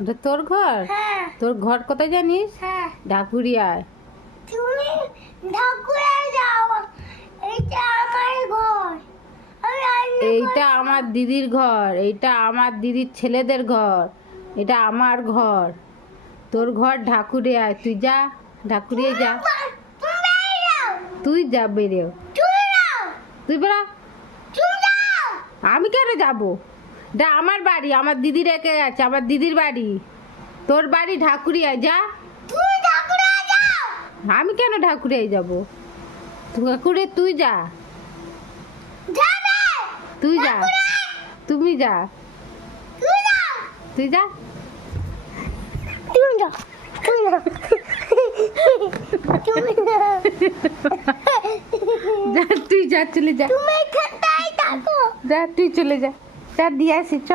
ওটা তোর ঘর? তোর ঘর কোথায় জানিস? ঢাকুরিয়ায়। তুমি ঢাকুরিয়ায় যাও, এটা আমার ঘর। এইটা আমার দিদির ঘর, এইটা আমার দিদির ছেলেদের ঘর, এটা আমার ঘর। তোর ঘর ঢাকুরিয়ায়, তুই যা, ঢাকুরিয়ায় যা। তুই যা, বেরিয়ে তুই বেড়া। আমি কেন যাবো? এটা আমার বাড়ি, আমার দিদি রেখে গেছে, আমার দিদির বাড়ি। তোর বাড়ি ঢাকুরিয়ায়, যা। আমি কেন ঢাকুরিয়ায় যাবো? ঢাকুরিয়া তুই যা, তুই যা, তুমি যা, তুই যা। যা, তুই যা, চলে যা, যা, তুই চলে যা, যা দিয়ে আসি, চ।